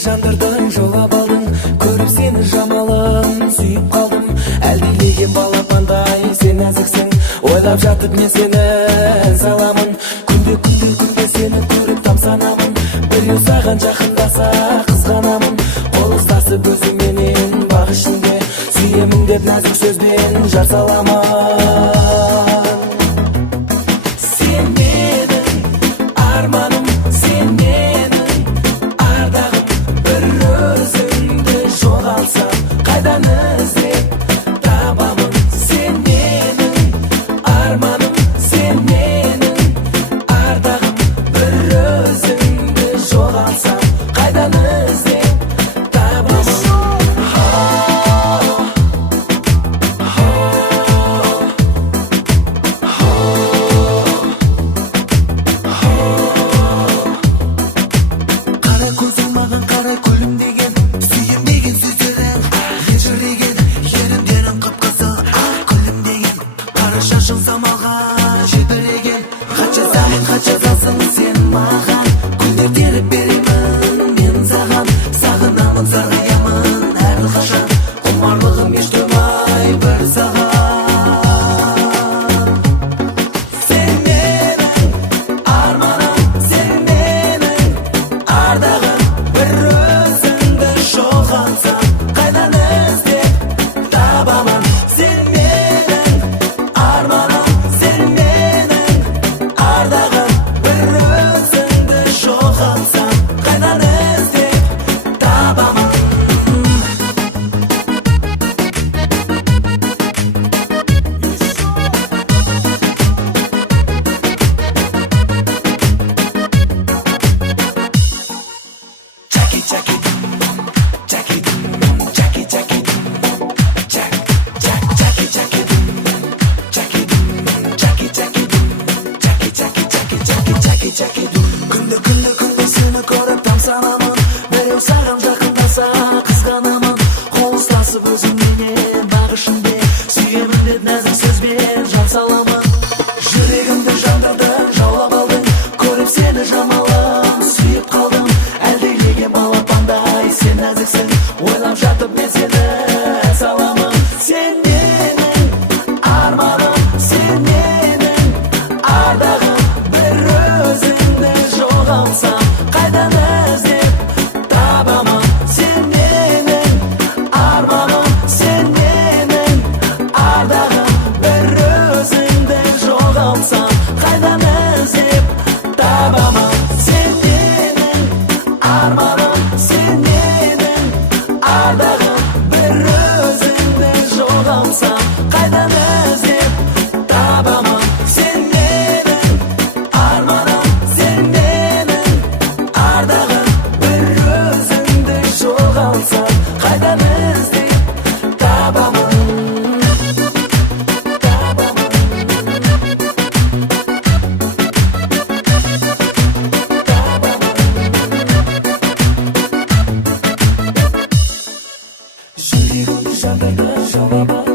Жандырдың, жолап алдың, көріп сені жамалым, сүйіп қалдым. Әлдилеген балапандай сен нәзіксің, ойлап жатып мен сені саламын. Күнде сені көріп тамсанамын, біреу саған жақындаса қызғанамын. Қол ұстасып өзіңменен бақ ішінде, сүйемін деп нәзік сөзбен жар саламын. Сен менің арманым, сен қайдан іздеп табамын. Сен менің арманым, сен менің ардағым. Бір өзіңді жоғалсам, қайдан іздеп табамын. Қара көзің маған қарай күлімдеген, сүйемдеген сөздерің шашың самалға желбіреген. Хат жазасың сен маған, гүлдер теріп беремін мен саған. Сағынамын, сарғаямын әрқашан, құмарлығым еш тоймай бір саған. Сен менің арманым, сен менің ардағым. Бір өзіңді жоғалсам, қайдан іздеп табамын. Сен күнде сені көріп тамсанамын, біреу саған жақындаса қызғанамын. Қол ұстасып өзіңменен бақ ішінде, сүйемін деп нәзік сөзбен жар саламын. Жүрегімді жандырдың, жаулап алдың, көріп сені жамалым, сүйіп қалдым. Әлдилеген балапандай сен нәзіксің, ойлап жатып мен сені саламын. Сен менің арманым, сен менің ардағым. Бір өзіңді жоғалсам, қайдан іздеп табамын. Сен менің арманым, сен менің ардағым. Бір өзіңді жоғалсам, қайдан іздеп табамын. Сен менің арманым, сен менің ардағым. Бір өзіңді жоғалсам, қайдан іздеп табамын. Сен менің арманым, сен менің ардағым. Бір өзіңді жоғалсам, қайдан іздеп табамын. Жүрегімді жандырдың, жаулап алдың.